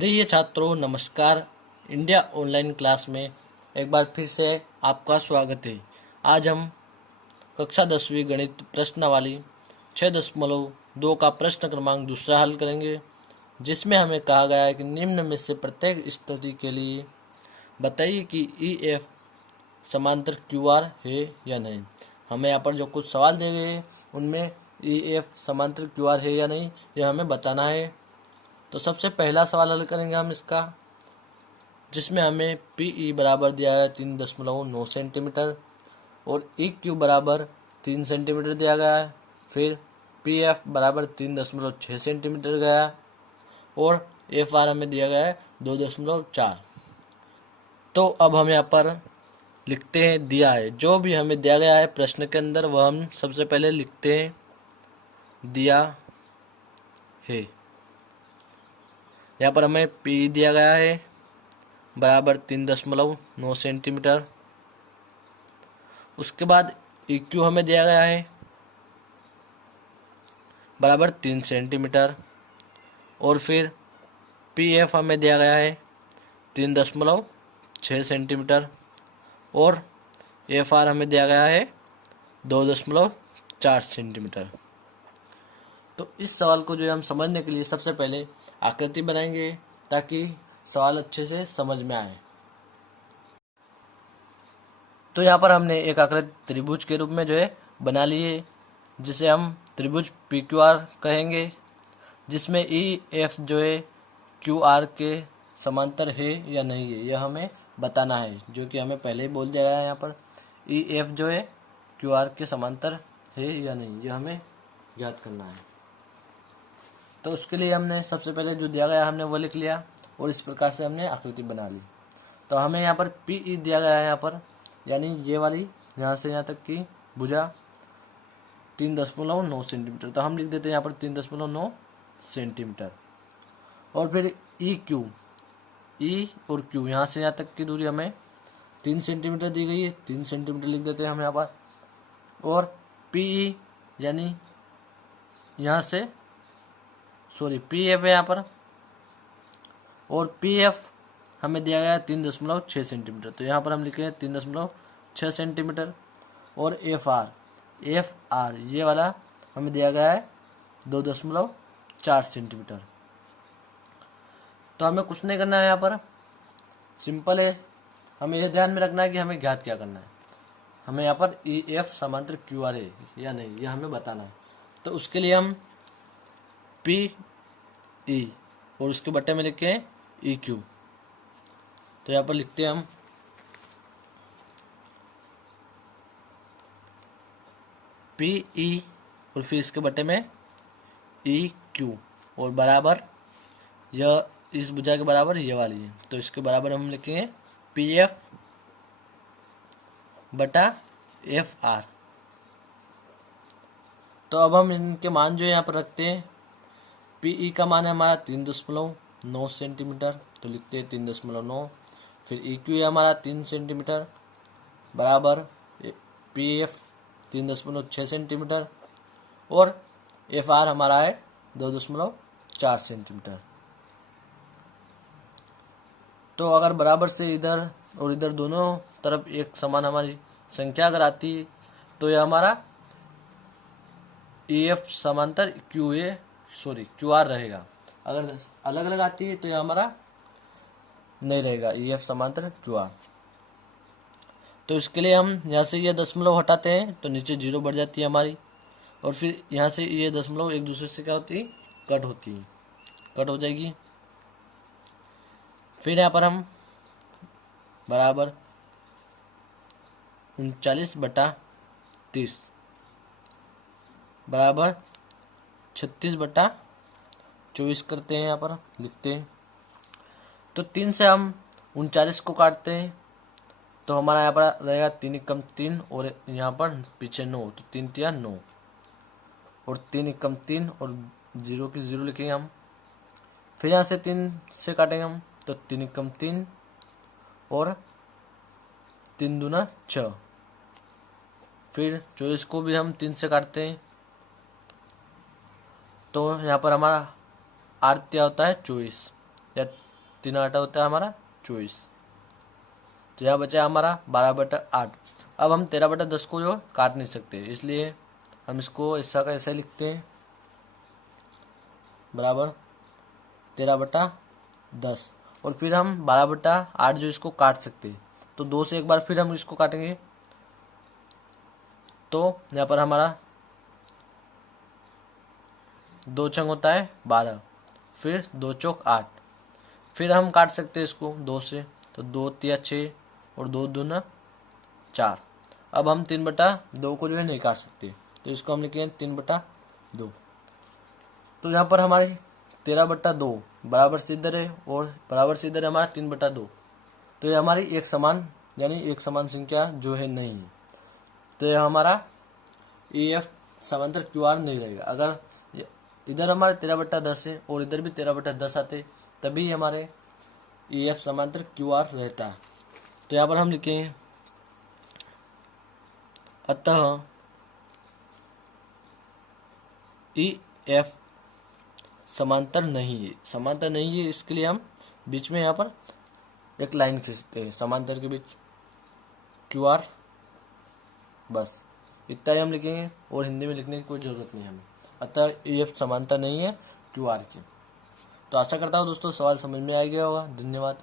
प्रिय छात्रों नमस्कार। इंडिया ऑनलाइन क्लास में एक बार फिर से आपका स्वागत है। आज हम कक्षा 10वीं गणित प्रश्नावली 6.2 का प्रश्न क्रमांक दूसरा हल करेंगे, जिसमें हमें कहा गया है कि निम्न में से प्रत्येक स्थिति के लिए बताइए कि ई एफ समांतर क्यू आर है या नहीं। हमें यहाँ पर जो कुछ सवाल दिए गए हैं उनमें ई एफ समांतर क्यू आर है या नहीं यह हमें बताना है। तो सबसे पहला सवाल हल करेंगे हम इसका, जिसमें हमें पी ई बराबर दिया है 3.9 सेंटीमीटर और ई क्यू बराबर 3 सेंटीमीटर दिया गया है। फिर पी एफ बराबर 3.6 सेंटीमीटर गया और एफ आर हमें दिया गया है 2.4। तो अब हम यहाँ पर लिखते हैं दिया है, जो भी हमें दिया गया है प्रश्न के अंदर वह हम सबसे पहले लिखते हैं दिया है। यहाँ पर हमें पी दिया गया है बराबर 3.9 सेंटीमीटर। उसके बाद ई क्यू हमें दिया गया है बराबर 3 सेंटीमीटर और फिर पी एफ हमें दिया गया है 3.6 सेंटीमीटर और एफ आर हमें दिया गया है 2.4 सेंटीमीटर। तो इस सवाल को जो है हम समझने के लिए सबसे पहले आकृति बनाएंगे ताकि सवाल अच्छे से समझ में आए। तो यहाँ पर हमने एक आकृति त्रिभुज के रूप में जो है बना ली है, जिसे हम त्रिभुज पी क्यू आर कहेंगे, जिसमें ई एफ जो है क्यू आर के समांतर है या नहीं है यह हमें बताना है, जो कि हमें पहले ही बोल दिया गया है। यहाँ पर ई एफ जो है क्यू आर के समांतर है या नहीं यह हमें ज्ञात करना है। तो उसके लिए हमने सबसे पहले जो दिया गया हमने वो लिख लिया और इस प्रकार से हमने आकृति बना ली। तो हमें यहाँ पर पी ई दिया गया है यहाँ पर, यानी ये वाली यहाँ से यहाँ तक की भुजा 3.9 सेंटीमीटर। तो हम लिख देते हैं यहाँ पर 3.9 सेंटीमीटर। और फिर ई क्यू, ई और क्यू यहाँ से यहाँ तक की दूरी हमें 3 सेंटीमीटर दी गई है, 3 सेंटीमीटर लिख देते हैं हम यहाँ पर। और पी ई यानी यहाँ से पी एफ है यहाँ पर, और पी एफ हमें दिया गया है 3.6 सेंटीमीटर। तो यहाँ पर हम लिखे हैं 3.6 सेंटीमीटर। और एफ आर ये वाला हमें दिया गया है 2.4 सेंटीमीटर। तो हमें कुछ नहीं करना है, यहाँ पर सिंपल है। हमें यह ध्यान में रखना है कि हमें ज्ञात क्या करना है। हमें यहाँ पर ई एफ समांतर क्यू आर है या नहीं यह हमें बताना है। तो उसके लिए हम पी ई और उसके बट्टे में लिखे हैं ई क्यू। तो यहाँ पर लिखते हैं हम पी ई और फिर इसके बट्टे में ई क्यू और बराबर यह इस भुजा के बराबर ये वाली है। तो इसके बराबर हम लिखेंगे पी एफ बटा एफ आर। तो अब हम इनके मान जो यहाँ पर रखते हैं। पी ई का मान है हमारा 3.9 सेंटीमीटर, तो लिखते हैं 3.9। फिर ई क्यू है हमारा 3 सेंटीमीटर बराबर पी एफ 3.6 सेंटीमीटर और एफ आर हमारा है 2.4 सेंटीमीटर। तो अगर बराबर से इधर और इधर दोनों तरफ एक समान हमारी संख्या अगर आती है तो यह हमारा ई एफ समांतर क्यू आर रहेगा। अगर अलग अलग आती है तो यह हमारा नहीं रहेगा ई एफ समांतर क्यू आर। तो इसके लिए हम यहाँ से ये दशमलव हटाते हैं तो नीचे 0 बढ़ जाती है हमारी, और फिर यहाँ से ये दशमलव एक दूसरे से क्या होती है कट होती है, कट हो जाएगी। फिर यहाँ पर हम बराबर 39/30 बराबर 36/24 करते हैं, यहाँ पर लिखते हैं। तो 3 से हम 39 को काटते हैं तो हमारा यहाँ पर रहेगा 3 एकम 3 और यहाँ पर पीछे 9, तो 3 तिया 9 और 3 एकम 3 और 0 की 0 लिखेंगे हम। फिर यहाँ से 3 से काटेंगे हम तो 3 एकम 3 और 3 दूना 6। फिर 24 को भी हम 3 से काटते हैं तो यहाँ पर हमारा आर क्या होता है 24 या 3 आटा होता है हमारा 24। तो यहाँ बचा हमारा 12/8। अब हम 13/10 को जो काट नहीं सकते, इसलिए हम इसको ऐसा का ऐसे लिखते हैं, बराबर 13/10। और फिर हम 12/8 जो इसको काट सकते हैं, तो 2 से एक बार फिर हम इसको काटेंगे। तो यहाँ पर हमारा 2 चंग होता है 12, फिर 2 चौक 8। फिर हम काट सकते हैं इसको 2 से, तो 2 तिया 6 और 2 दूना 4। अब हम 3/2 को जो है नहीं काट सकते, तो इसको हम लिखेंगे 3/2। तो यहाँ पर हमारे 13/2 बराबर से इधर है और बराबर से इधर है हमारा 3/2। तो ये हमारी एक समान यानी एक समान संख्या जो है नहीं है। तो यह हमारा EF समांतर QR नहीं रहेगा। अगर इधर हमारे 13/10 है और इधर भी 13/10 आते, तभी हमारे EF समांतर QR रहता है। तो यहाँ पर हम लिखेंगे अतः EF समांतर नहीं है। समांतर नहीं है, इसके लिए हम बीच में यहाँ पर एक लाइन खींचते हैं समांतर के बीच QR, बस इतना ही हम लिखेंगे और हिंदी में लिखने की कोई ज़रूरत नहीं हमें। अतः EF समांतर नहीं है QR की। तो आशा करता हूँ दोस्तों सवाल समझ में आ गया होगा। धन्यवाद।